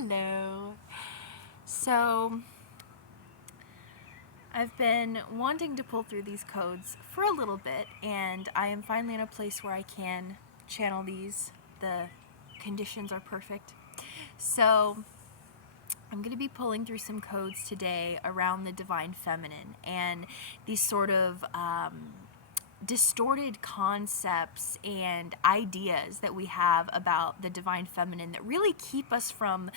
Hello. So, I've been wanting to pull through these codes for a little bit, and I am finally in a place where I can channel these. The conditions are perfect. So, I'm going to be pulling through some codes today around the divine feminine and these sort of distorted concepts and ideas that we have about the divine feminine that really keep us from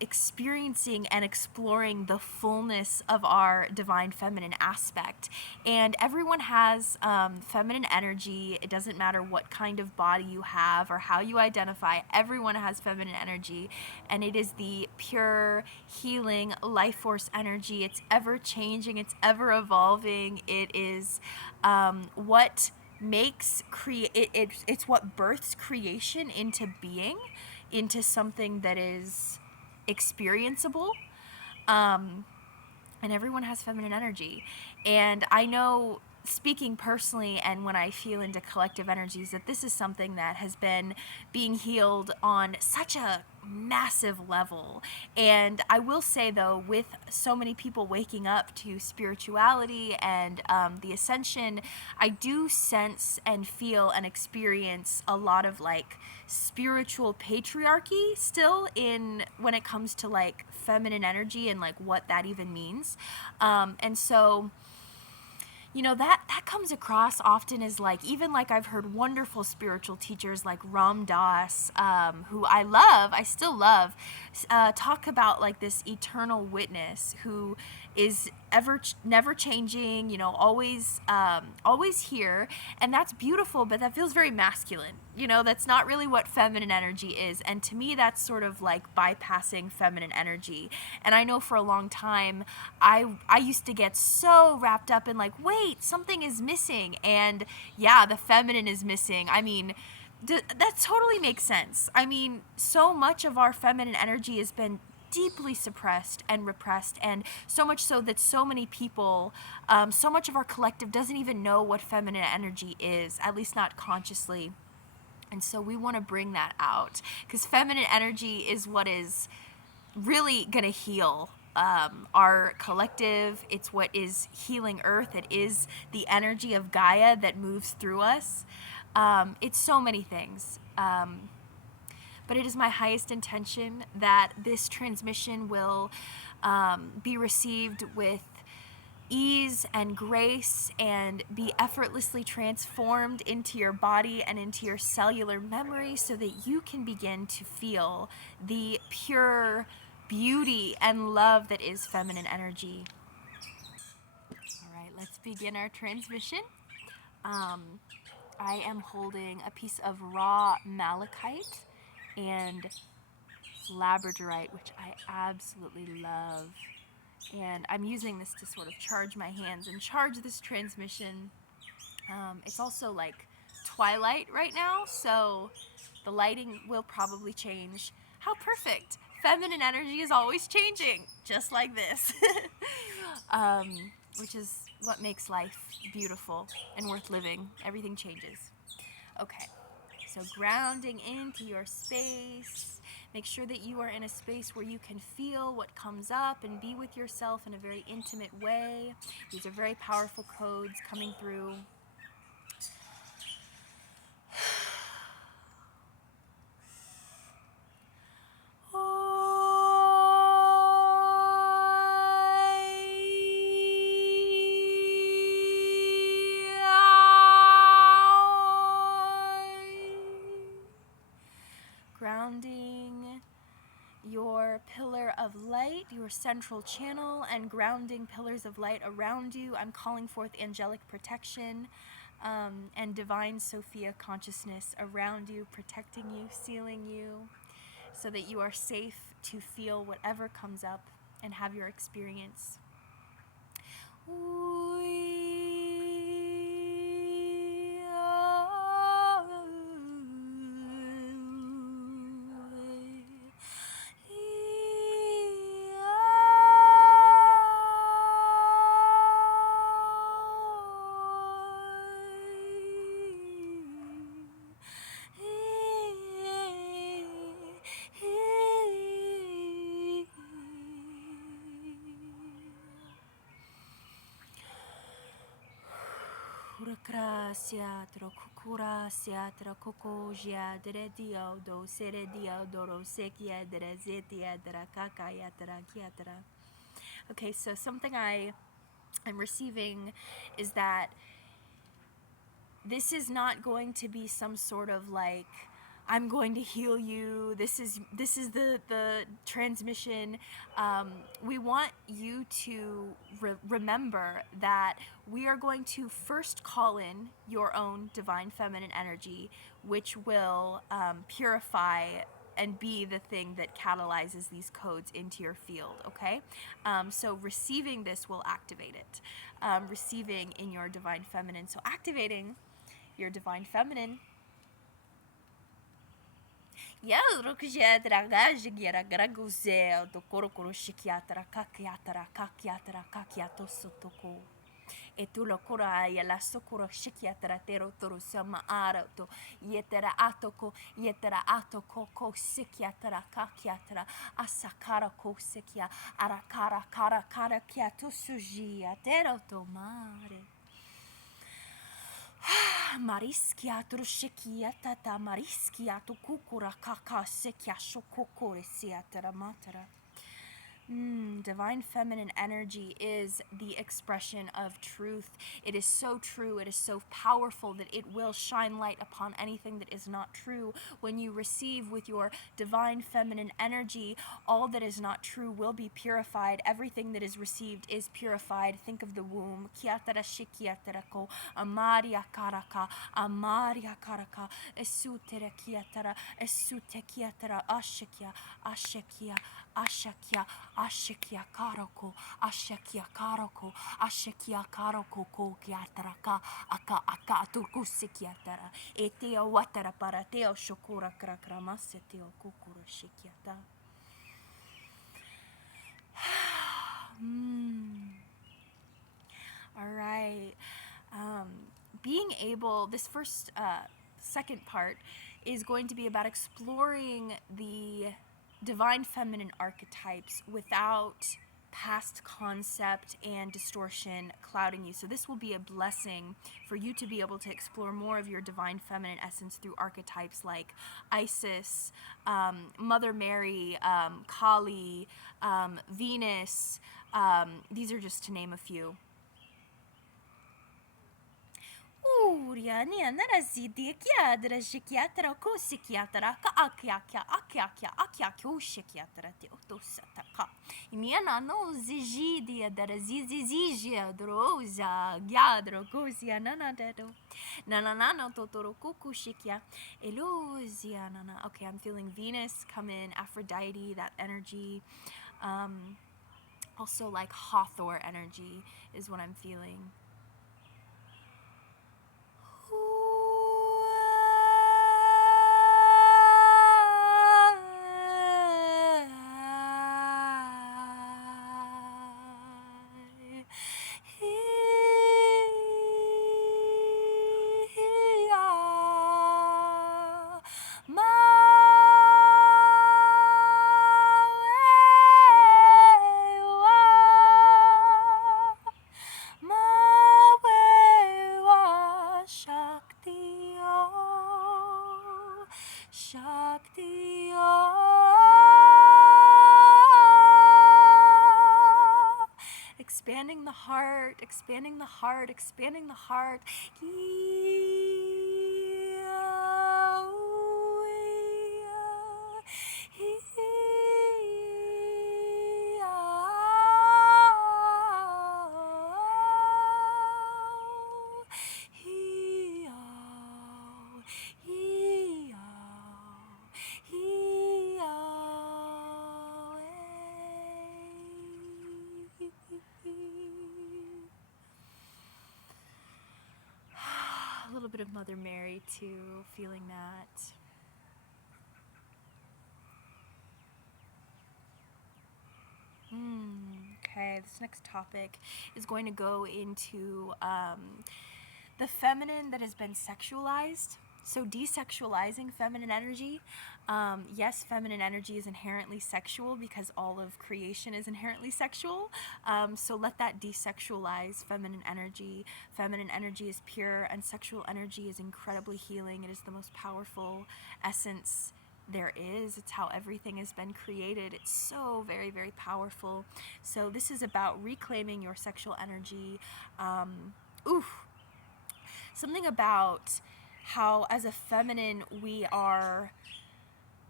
experiencing and exploring the fullness of our divine feminine aspect. And everyone has feminine energy. It doesn't matter what kind of body you have or how you identify, everyone has feminine energy, and it is the pure healing life force energy. It's ever changing, it's ever evolving. It is what makes it's what births creation into being, into something that is experienceable. And everyone has feminine energy. And I know, speaking personally, and when I feel into collective energies, that this is something that has been being healed on such a massive level. And I will say, though, with so many people waking up to spirituality and the ascension, I do sense and feel and experience a lot of like spiritual patriarchy still in when it comes to like feminine energy and like what that even means. And so that comes across often as like, even like I've heard wonderful spiritual teachers like Ram Dass, who I still love, talk about like this eternal witness who is never changing, always here. And that's beautiful, but that feels very masculine. That's not really what feminine energy is. And to me, that's sort of like bypassing feminine energy. And I know for a long time, I used to get so wrapped up in like, wait, something is missing. And yeah, the feminine is missing. I mean, that totally makes sense. I mean, so much of our feminine energy has been deeply suppressed and repressed, and so much so that so many people, so much of our collective doesn't even know what feminine energy is, at least not consciously. And so we want to bring that out, because feminine energy is what is really going to heal our collective. It's what is healing Earth. It is the energy of Gaia that moves through us. It's so many things. But it is my highest intention that this transmission will be received with ease and grace and be effortlessly transformed into your body and into your cellular memory, so that you can begin to feel the pure beauty and love that is feminine energy. All right, let's begin our transmission. I am holding a piece of raw malachite and labradorite, which I absolutely love. And I'm using this to sort of charge my hands and charge this transmission. It's also like twilight right now, so the lighting will probably change. How perfect! Feminine energy is always changing, just like this. Which is what makes life beautiful and worth living. Everything changes. Okay, so grounding into your space. Make sure that you are in a space where you can feel what comes up and be with yourself in a very intimate way. These are very powerful codes coming through. Grounding your pillar of light, your central channel, and grounding pillars of light around you. I'm calling forth angelic protection and divine Sophia consciousness around you, protecting you, sealing you, so that you are safe to feel whatever comes up and have your experience. Gracia tro kukura sia tra koko jia dere dio do sere dio doro sekia dere zetia dere kakaya dere kiatra. Okay, so something I'm receiving is that this is not going to be some sort of like, I'm going to heal you. This is the transmission. We want you to remember that we are going to first call in your own divine feminine energy, which will purify and be the thing that catalyzes these codes into your field, okay? So receiving this will activate it. Receiving in your divine feminine. So activating your divine feminine. Ya rukjatra gajigira graguzel do korokoro shikiatra kakiatra kakiato sotoko. E tu lo kora ya la sokoro shikiatra tero toro sama arato yetera atoko ko sikiatra kakiatra asakara ko sikia arakara kara kiato sujia tero tomare. Mariskia trushikia tata mariskia tu kukura kaka sekia shokokore siatara matara. Divine feminine energy is the expression of truth. It is so true, it is so powerful that it will shine light upon anything that is not true. When you receive with your divine feminine energy, all that is not true will be purified. Everything that is received is purified. Think of the womb. Kiatara shikiatara ko amaria karaka esutera kiatara esute kiatara ashikya Ashekia karoko ko kiataraka aka turkusikiatara eteo watara para teo shokura krakramase teo kukura shikiata. All right. Being able, this first second part is going to be about exploring the divine feminine archetypes without past concept and distortion clouding you. So this will be a blessing for you to be able to explore more of your divine feminine essence through archetypes like Isis, Mother Mary, Kali, Venus. These are just to name a few. Yani anara zidikia drashikiatra kosikiatra ka akia koshikiatra te otosataka. Imiana no zigidia drazizizia droza gyadro kosia nanadedo. Nananano totoro kokushikia elozia nana. Okay, I'm feeling Venus come in, Aphrodite, that energy. Also like Hathor energy is what I'm feeling. Expanding the heart. A little bit of Mother Mary too, feeling that. Okay, this next topic is going to go into the feminine that has been sexualized. So de-sexualizing feminine energy. Yes, feminine energy is inherently sexual because all of creation is inherently sexual. So let that de-sexualize feminine energy. Feminine energy is pure, and sexual energy is incredibly healing. It is the most powerful essence there is. It's how everything has been created. It's so very, very powerful. So this is about reclaiming your sexual energy. Something about how as a feminine we are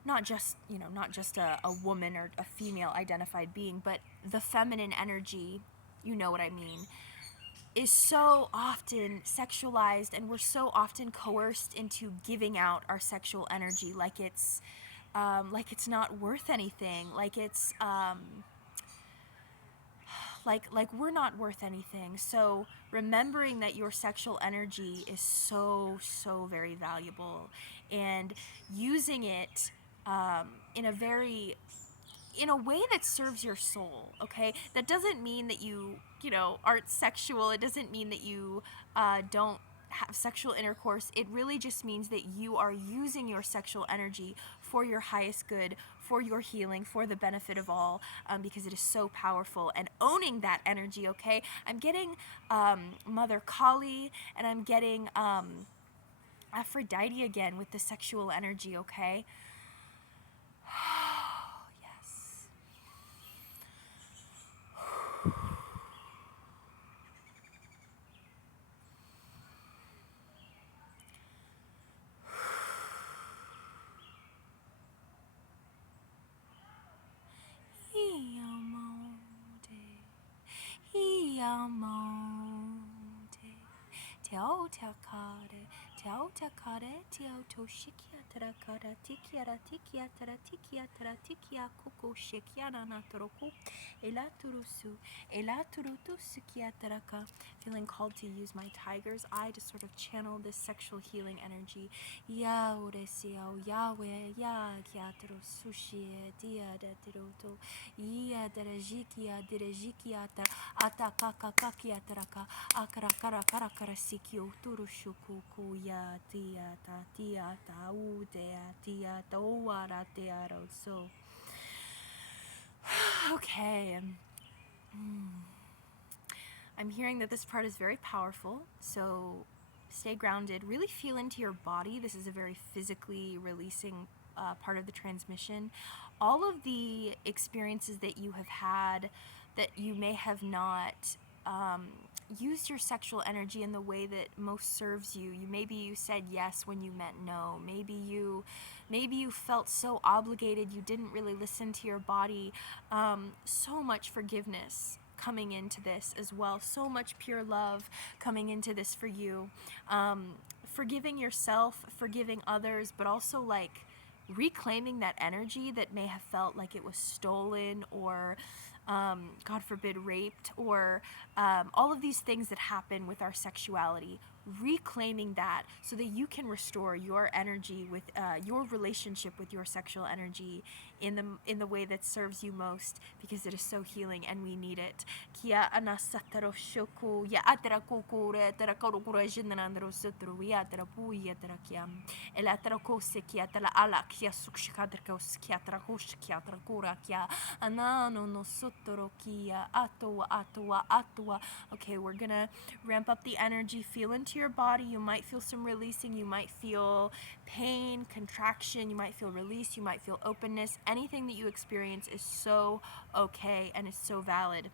not just a woman or a female identified being, but the feminine energy, you know what I mean, is so often sexualized, and we're so often coerced into giving out our sexual energy like it's not worth anything, like we're not worth anything. So remembering that your sexual energy is so, so very valuable, and using it in a way that serves your soul. Okay, that doesn't mean that you aren't sexual. It doesn't mean that you don't have sexual intercourse. It really just means that you are using your sexual energy for your highest good, for your healing, for the benefit of all, because it is so powerful, and owning that energy. Okay, I'm getting Mother Kali, and I'm getting Aphrodite again with the sexual energy. Okay. Yes. Teo takare, teo takare, teo to shikia tarakara, tikiara, tikiatara, tikiatara, tikia kuku, shikiana natoroku, elaturusu, elaturutu, sukiataraka. Feeling called to use my tiger's eye to sort of channel this sexual healing energy. Yauresiao, Yahweh, ya kiataro sushi, dia da tiroto, ya derajikia, derajikiata, atakakakiataraka, akarakara sikio, turushuku, ya tiata, tiata, udea, tiata, oara, tearo. So, okay. I'm hearing that this part is very powerful, so stay grounded. Really feel into your body. This is a very physically releasing part of the transmission. All of the experiences that you have had that you may have not used your sexual energy in the way that most serves you. Maybe you said yes when you meant no. Maybe you felt so obligated you didn't really listen to your body. So much forgiveness coming into this as well. So much pure love coming into this for you. Forgiving yourself, forgiving others, but also like reclaiming that energy that may have felt like it was stolen, or God forbid, raped, or all of these things that happen with our sexuality. Reclaiming that so that you can restore your energy with your relationship with your sexual energy in the way that serves you most, because it is so healing and we need it. Kia anasataro shoku ya atara kokore tara korokura jinandro sutru ya tara puya tara kiam elatara kose kia tala ala kia sukshikadra kos kia tara hosh kia tara kura kia anano no sutro kia atua. Okay, we're gonna ramp up the energy. Feel into your body. You might feel some releasing. You might feel pain, contraction. You might feel release. You might feel openness. Anything that you experience is so okay and is so valid.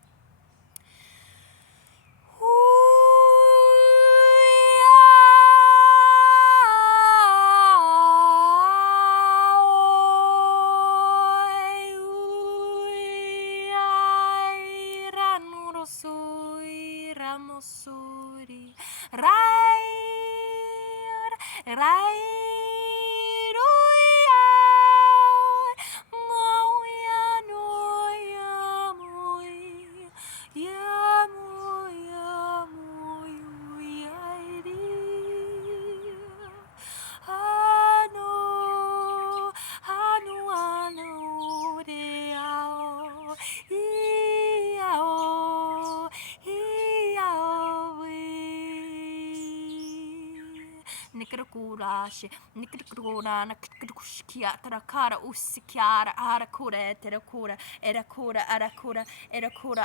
kura she nikura na kushkia tarakara usikiara ara kura eterakura erakura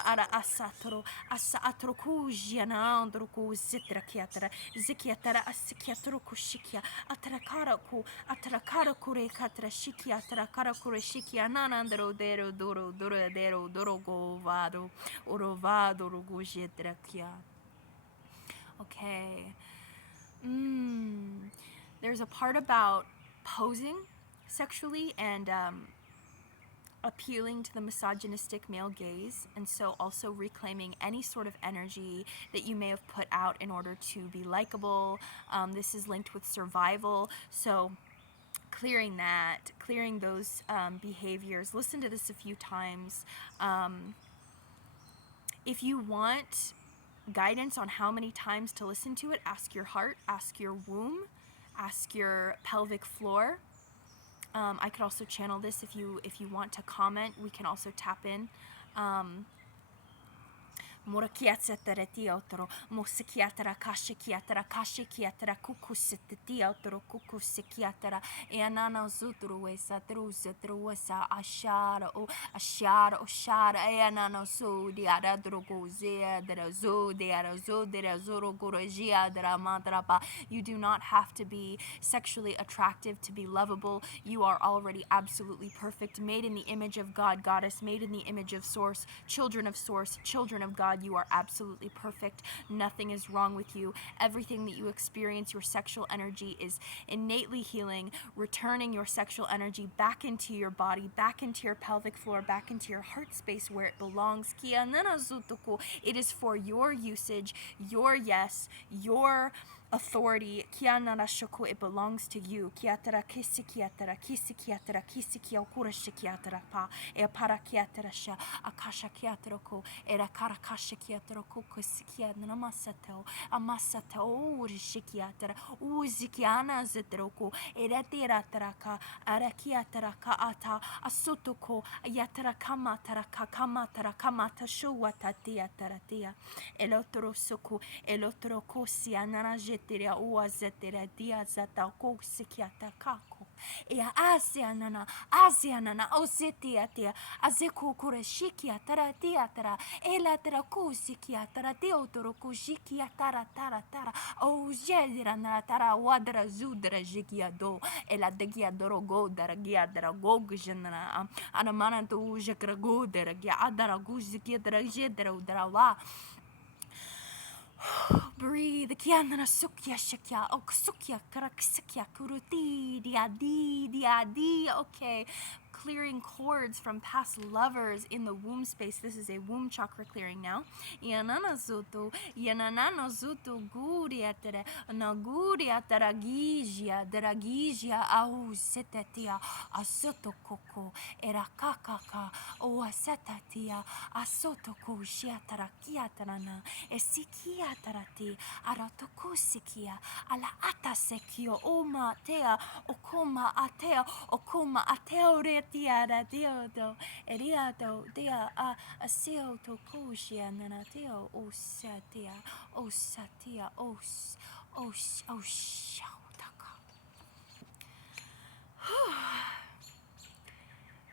ara asatro kujiana andro ku zitrakiatara zikiatara asikiatro kushikia atarakara kure katra shikia atarakara kure shikia nanandro doro govado orovado rogujetrakia. Okay. There's a part about posing sexually and appealing to the misogynistic male gaze, and so also reclaiming any sort of energy that you may have put out in order to be likable. This is linked with survival, so clearing those behaviors. Listen to this a few times. If you want guidance on how many times to listen to it, ask your heart, ask your womb, ask your pelvic floor. I could also channel this if you want to comment. We can also tap in. Morakiatsetara tiotoro, mosikiatara kashikiatara kukusitiotoro kukusikiatara, eanana zutruesa trusetruesa ashara oshara, eanana so diara drogozea, dera zorogorgia, dera madrapa. You do not have to be sexually attractive to be lovable. You are already absolutely perfect, made in the image of God, Goddess, made in the image of Source, children of Source, children of God. You are absolutely perfect. Nothing is wrong with you. Everything that you experience, your sexual energy is innately healing, returning your sexual energy back into your body, back into your pelvic floor, back into your heart space where it belongs. It is for your usage, your yes, your authority. It belongs to you. Asianana osetiatia azeko kureshikia taratiatara elatera kusikia tarateotoro kushikia tara o jelira tara wadra zudra jikiado eladegia dorogo daragia darago genera anamana to jakrago daragia adara guzikia darajedra udrawa. Breathe. Kianana sukya shakya. Oh, sukya karaksikya kuruti dia. Okay. Clearing cords from past lovers in the womb space. This is a womb chakra clearing now. Yanana zutu guriatere naguriatara gijia au setetia asoto koko erakakaka o asetatia asoto ko shiatara kiatarana esikiatarati aratokusikia ala atasekio oma tea okoma ateo retiara deodo eriado dea aseo tokushia nanateo osatia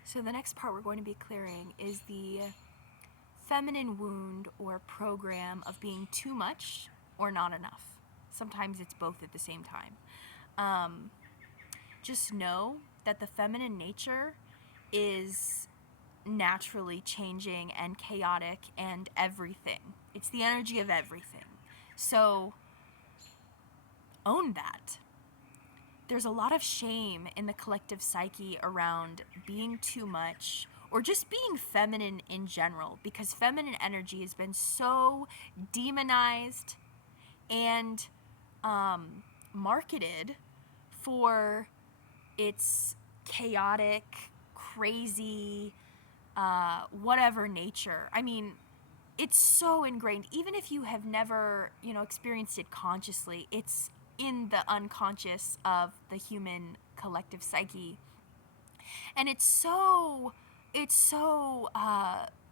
So the next part we're going to be clearing is the feminine wound or program of being too much or not enough. Sometimes it's both at the same time. Just know that the feminine nature is naturally changing and chaotic and everything. It's the energy of everything. So own that. There's a lot of shame in the collective psyche around being too much or just being feminine in general, because feminine energy has been so demonized and marketed for its chaotic, crazy, whatever nature. I mean, it's so ingrained. Even if you have never, experienced it consciously, it's in the unconscious of the human collective psyche. And it's so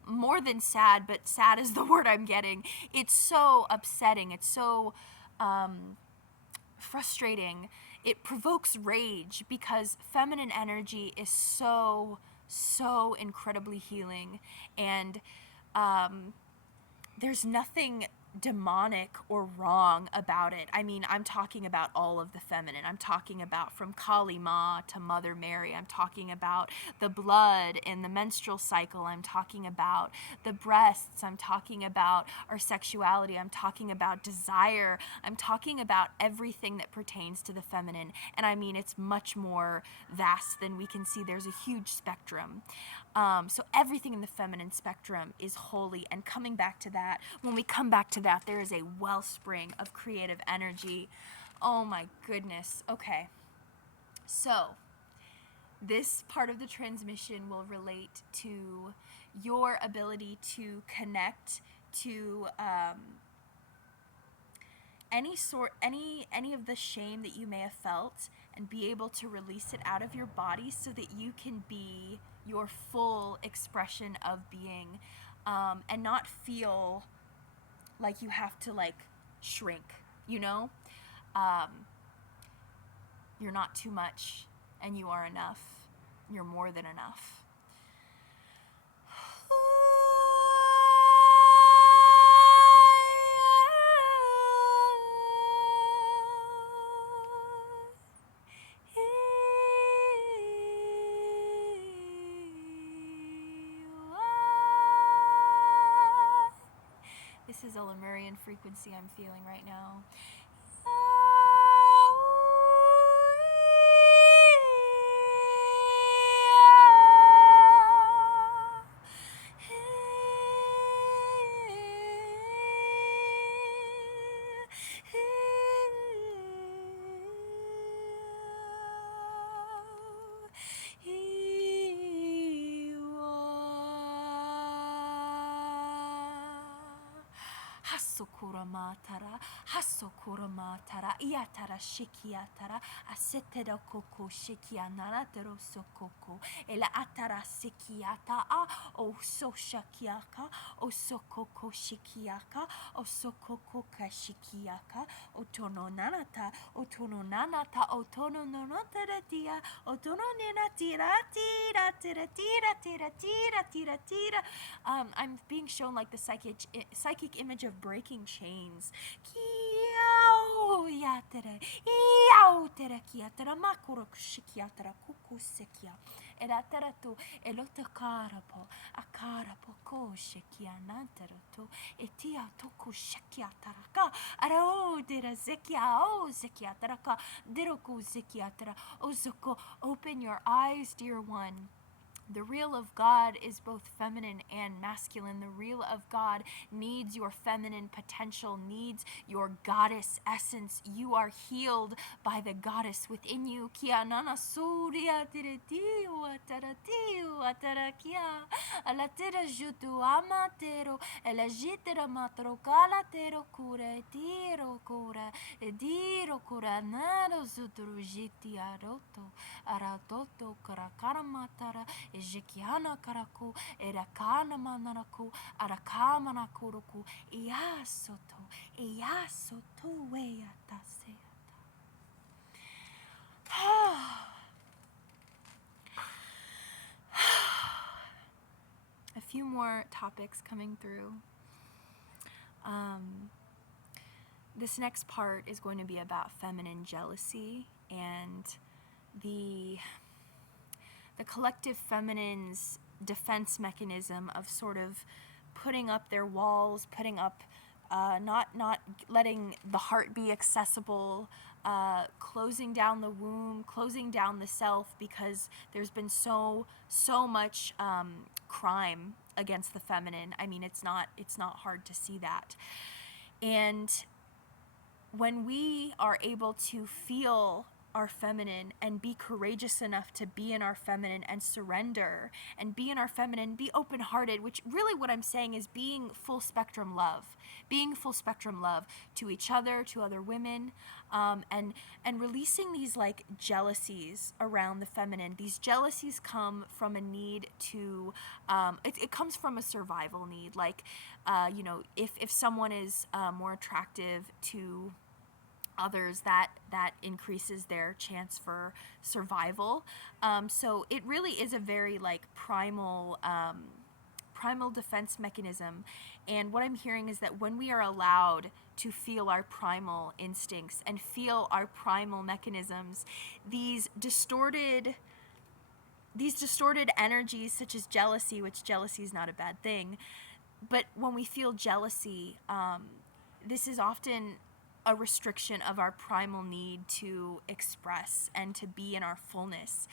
more than sad, but sad is the word I'm getting. It's so upsetting. It's so frustrating it provokes rage, because feminine energy is so, so incredibly healing. And there's nothing demonic or wrong about it. I mean, I'm talking about all of the feminine. I'm talking about from Kali Ma to Mother Mary. I'm talking about the blood in the menstrual cycle. I'm talking about the breasts. I'm talking about our sexuality. I'm talking about desire. I'm talking about everything that pertains to the feminine. And I mean, it's much more vast than we can see. There's a huge spectrum. So everything in the feminine spectrum is holy. And coming back to that, when we come back to that, there is a wellspring of creative energy. Oh my goodness. Okay. So this part of the transmission will relate to your ability to connect to any of the shame that you may have felt, and be able to release it out of your body so that you can be your full expression of being, and not feel like you have to like shrink, you know? You're not too much, and you are enough. You're more than enough. This is a Lemurian frequency I'm feeling right now. Hasokura matara, hasokura matara, iatara shikiatara, asetera koko shikianara tero sokoko, ela atara sikiata a o soshakiaka, o sokoko shikiaka, o sokoko kashikiaka, o tono nanata, o tono nanata, o tono nonotera tia, o tono nena tira tira tira tira tira tira tira tira. I'm being shown like the psychic image of breaking chains. Kiao yatere, iao tere kiatera makuro shikiatera kuku sekia. Eratera tu elota karapo, akarapo ko shikianantero tu, etia toku shikiatera ka, arao dera zekia o zekiatera ka, deroku zekiatera, ozoko. Open your eyes, dear one. The real of God is both feminine and masculine. The real of God needs your feminine potential, needs your goddess essence. You are healed by the goddess within you. Kia nana surya tiretiu ataratiu atarakia. Alatera jutu amatero. Elagitera matro calatero cura tiro cura. Ediro cura naro zutrujiti aroto. Aratoto karakaramatara. Ejekiana karaku, erakana manaraku, arakamana kuruku, iasoto weata seata. A few more topics coming through. This next part is going to be about feminine jealousy and the collective feminine's defense mechanism of sort of putting up their walls, putting up, not letting the heart be accessible, closing down the womb, closing down the self, because there's been so much crime against the feminine. I mean, it's not hard to see that. And when we are able to feel our feminine and be courageous enough to be in our feminine and surrender and be in our feminine, be open-hearted, which really what I'm saying is being full spectrum love to each other, to other women, and releasing these like jealousies around the feminine. These jealousies come from a need to, it comes from a survival need. Like, if someone is more attractive to Others that increases their chance for survival. So it really is a very like primal defense mechanism. And what I'm hearing is that when we are allowed to feel our primal instincts and feel our primal mechanisms, these distorted energies such as jealousy, which jealousy is not a bad thing, but when we feel jealousy, this is often a restriction of our primal need to express and to be in our fullness.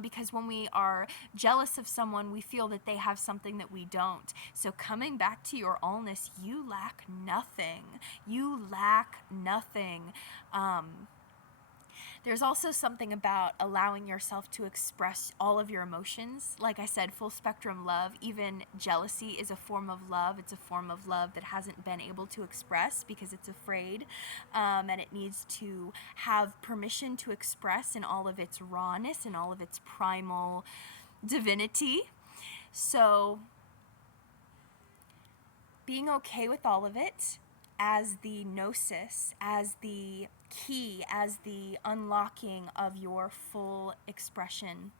Because when we are jealous of someone, we feel that they have something that we don't. So coming back to your allness, you lack nothing. You lack nothing. There's also something about allowing yourself to express all of your emotions. Like I said, full spectrum love, even jealousy is a form of love. It's a form of love that hasn't been able to express because it's afraid, and it needs to have permission to express in all of its rawness and all of its primal divinity. So being okay with all of it as the gnosis, as the key, as the unlocking of your full expression.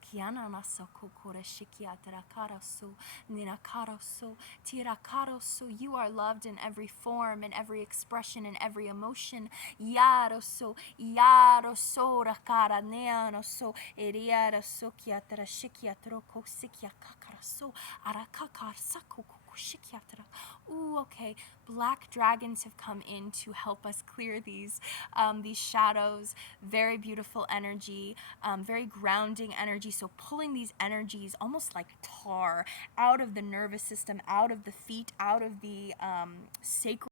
Kiana naso kokora shikiatara karaso ninakaraso tirakaraso. You are loved in every form, in every expression, in every emotion. Yaroso yaroso rakara neanoso eriaraso kiatara shikiatro kosikia kakaraso arakakar sako. Ooh, okay. Black dragons have come in to help us clear these shadows. Very beautiful energy, very grounding energy. So pulling these energies almost like tar out of the nervous system, out of the feet, out of the sacral